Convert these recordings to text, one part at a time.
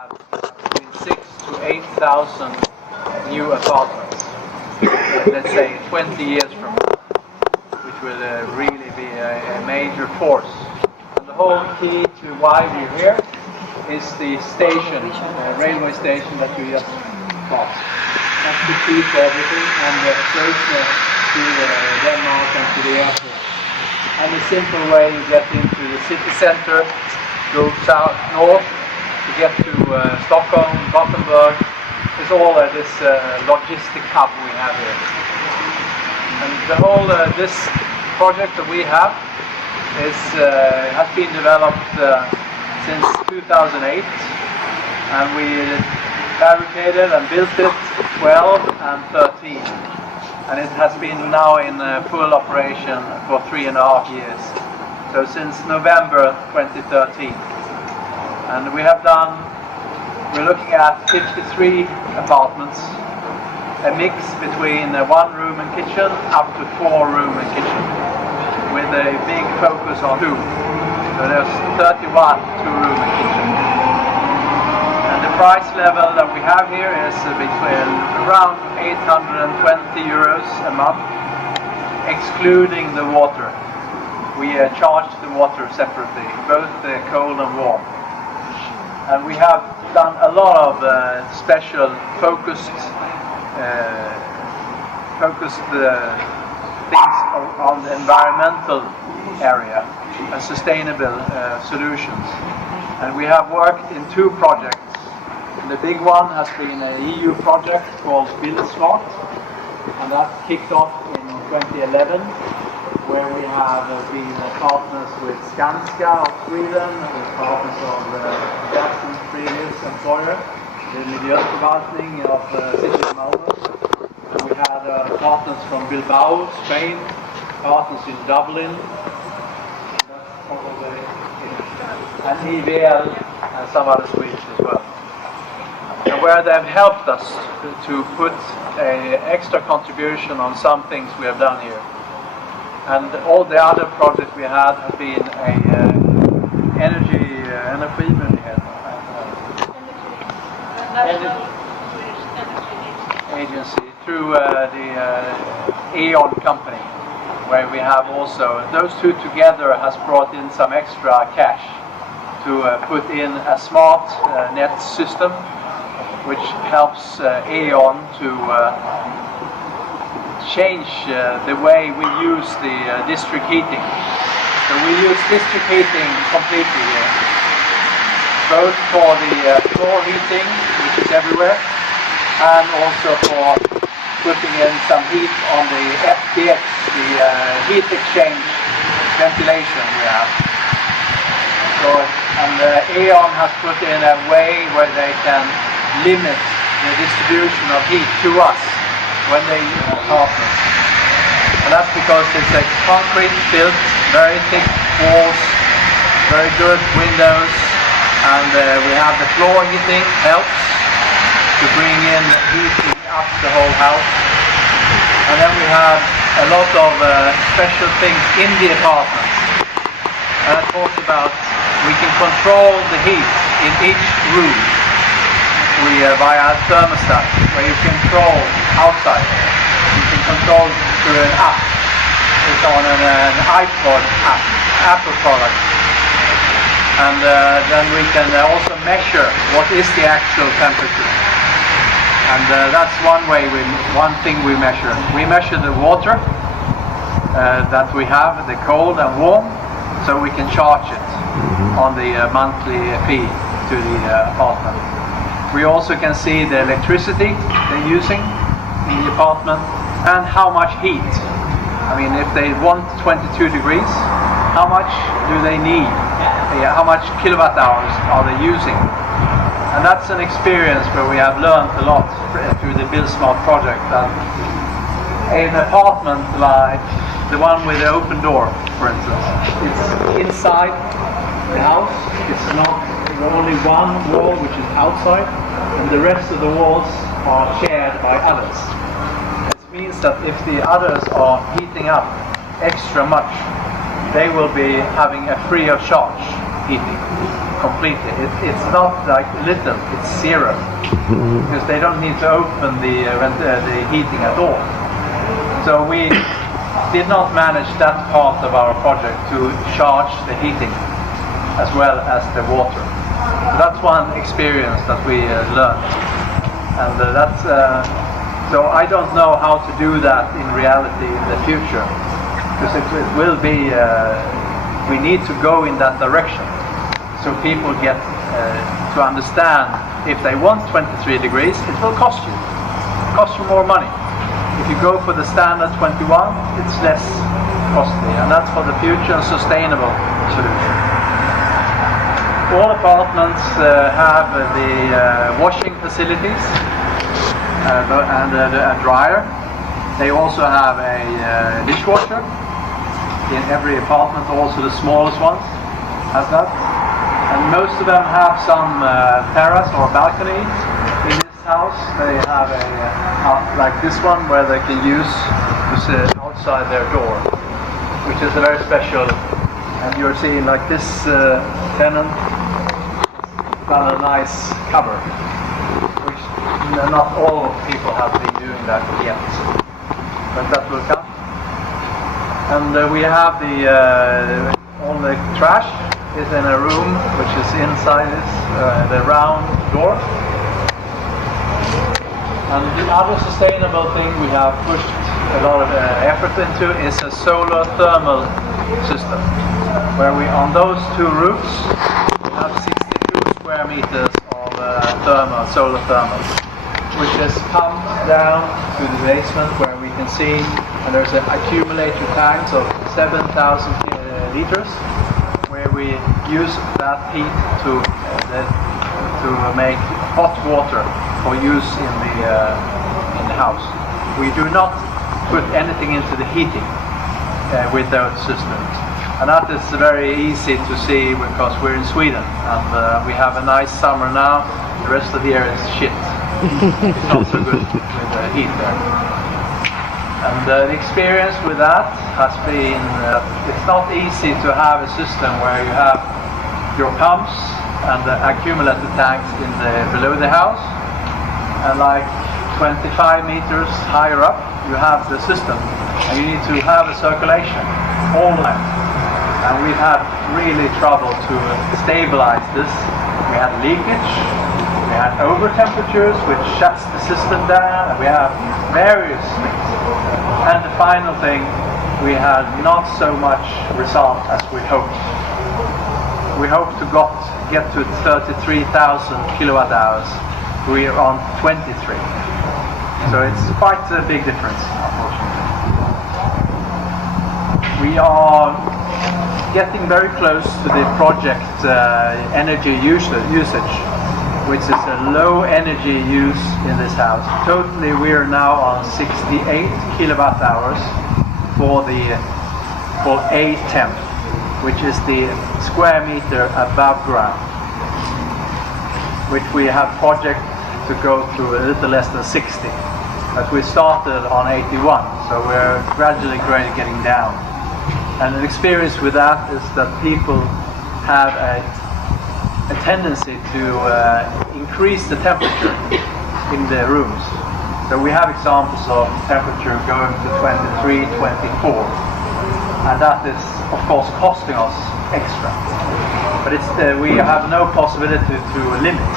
have between 6,000 to 8,000 new apartments, let's say 20 years from now, which will really be a major force. And the whole key to why we're here is the station, railway station that you just passed. That's the key to everything, and the closer to Denmark and to the airport. And the simple way you get into the city center, go south, north, to get to Stockholm, Gothenburg, is all this logistic hub we have here. And the whole, this project that we have is, has been developed since 2008, and we fabricated and built it 12 and 13. And it has been now in full operation for 3.5 years. So since November 2013. And we have done, we're looking at 53 apartments, a mix between 1 room and kitchen up to 4 room and kitchen, with a big focus on 2. So there's 31 2-room and kitchen. And the price level that we have here is between around 820 euros a month, excluding the water. We charge the water separately, both cold and warm. And we have done a lot of special focused things on the environmental area and sustainable solutions. And we have worked in 2 projects. The big one has been an EU project called Build Smart, and that kicked off in 2011, where we have been partners with Skanska of Sweden, with partners of Jackson's previous employer, the Miljöförvaltning of City of Malmö. And we had partners from Bilbao, Spain, partners in Dublin, and EVL, and some other Swedes as well. And where they've helped us to put an extra contribution on some things we have done here. And all the other projects we had have been agency through the E.ON company, where we have also, those 2 together has brought in some extra cash to put in a smart net system, which helps E.ON to change the way we use the district heating. So we use district heating completely here, both for the floor heating, which is everywhere, and also for putting in some heat on the FDX, the heat exchange ventilation we have. So, and E.ON has put in a way where they can limit the distribution of heat to us when they use apartments. And that's because it's a concrete built, very thick walls, very good windows, and we have the floor heating helps to bring in heating up the whole house. And then we have a lot of special things in the apartments. And I talked about we can control the heat in each room via a thermostat, where you control outside. You can control through an app. It's on an iPod app, Apple product. And then we can also measure what is the actual temperature. And that's one thing we measure. We measure the water that we have, the cold and warm, so we can charge it on the monthly fee to the apartment. We also can see the electricity they're using in the apartment and how much heat. I mean, if they want 22 degrees, how much do they need? How much kilowatt hours are they using? And that's an experience where we have learned a lot through the Build Smart project. That an apartment like the one with the open door, for instance, it's inside the house. It's not only one wall which is outside, and the rest of the walls are shared by others. It means that if the others are heating up extra much, they will be having a free of charge heating. completely. It's not like little, it's zero. Because they don't need to open the heating at all. So we did not manage that part of our project to charge the heating as well as the water. That's one experience that we learned. And so I don't know how to do that in reality in the future. Because it will be, we need to go in that direction. So people get to understand if they want 23 degrees, it will cost you. It costs you more money. If you go for the standard 21, it's less costly. And that's for the future and sustainable solution. All apartments have the washing facilities and a dryer. They also have a dishwasher in every apartment, also the smallest ones have that. And most of them have some terrace or balcony in this house. They have a like this one where they can use to sit outside their door, which is a very special. And you're seeing like this tenant done a nice cover, which not all people have been doing that yet, but that will come. And we have all the trash is in a room which is inside this the round door. And the other sustainable thing we have pushed a lot of effort into is a solar thermal system, where we on those two roofs we have 62 square meters of solar thermal, which has come down to the basement where we can see, and there's an accumulator tanks of 7,000 liters, where we use that heat to make hot water for use in the house. We do not put anything into the heating with those systems, and that is very easy to see because we're in Sweden and we have a nice summer now. The rest of the year is shit. It's not so good with the heat there. And the experience with that has been it's not easy to have a system where you have your pumps and the accumulator tanks below the house, and like 25 meters higher up you have the system, and you need to have a circulation all the time. And we've had really trouble to stabilize this. We had leakage, we had over temperatures which shuts the system down, and we have various things. And the final thing, we had not so much result as we hoped. We hoped to get to 33,000 kilowatt hours. We are on 23. So it's quite a big difference, unfortunately. We are getting very close to the project energy usage, which is a low energy use in this house. Totally we are now on 68 kilowatt hours for A temp, which is the square meter above ground, which we have project to go to a little less than 60, but we started on 81, so we're gradually getting down. And an experience with that is that people have a tendency to increase the temperature in the rooms. So we have examples of temperature going to 23, 24, and that is of course costing us extra. But we have no possibility to limit.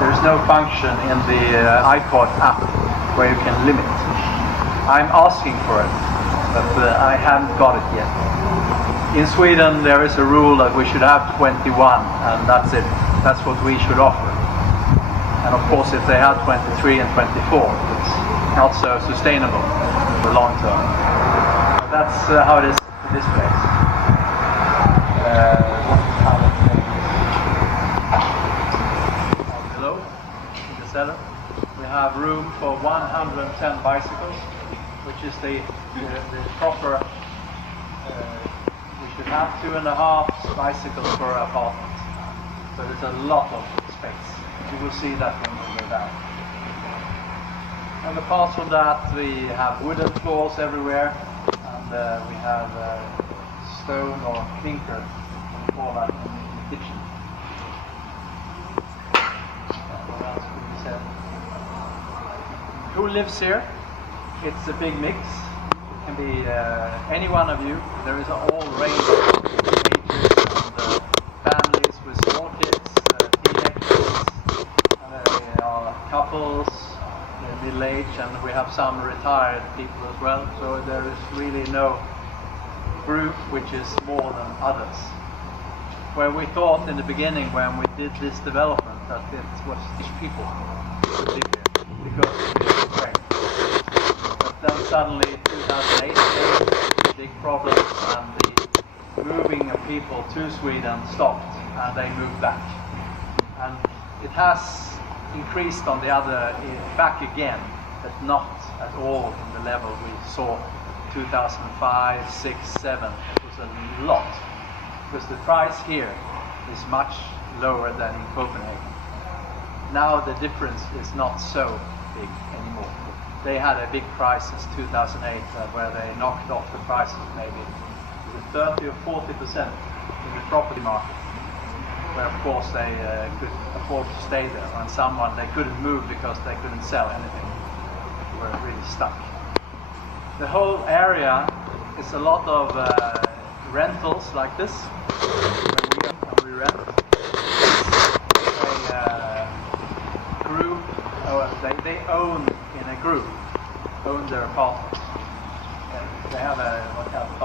There is no function in the iPod app where you can limit. I'm asking for it, but I haven't got it yet. In Sweden there is a rule that we should have 21, and that's it. That's what we should offer. And of course if they have 23 and 24, it's not so sustainable for the long term. But that's how it is in this place. Below, in the cellar, we have room for 110 bicycles, which is the proper. We should have 2.5 bicycles per apartment. So there's a lot of space. You will see that when we go down. And apart from that, we have wooden floors everywhere, and we have stone or clinker, we call that in the kitchen. who lives here? It's a big mix. It can be any one of you. There is all range of ages and families with small kids, teenagers, couples, middle age, and we have some retired people as well. So there is really no group which is more than others. Where we thought in the beginning when we did this development that it was these people because it's great. But then suddenly 2008 came, big problems, and the moving of people to Sweden stopped and they moved back. And it has increased on the other back again, but not at all in the level we saw 2005, 6, 7. It was a lot. Because the price here is much lower than in Copenhagen. Now the difference is not so big anymore. They had a big price since 2008 where they knocked off the prices maybe 30 or 40% in the property market, where of course they could afford to stay there, and someone they couldn't move because they couldn't sell anything. They were really stuck. The whole area is a lot of rentals like this. When we rent, a group, they own in a group, own their apartments. They have a, what kind of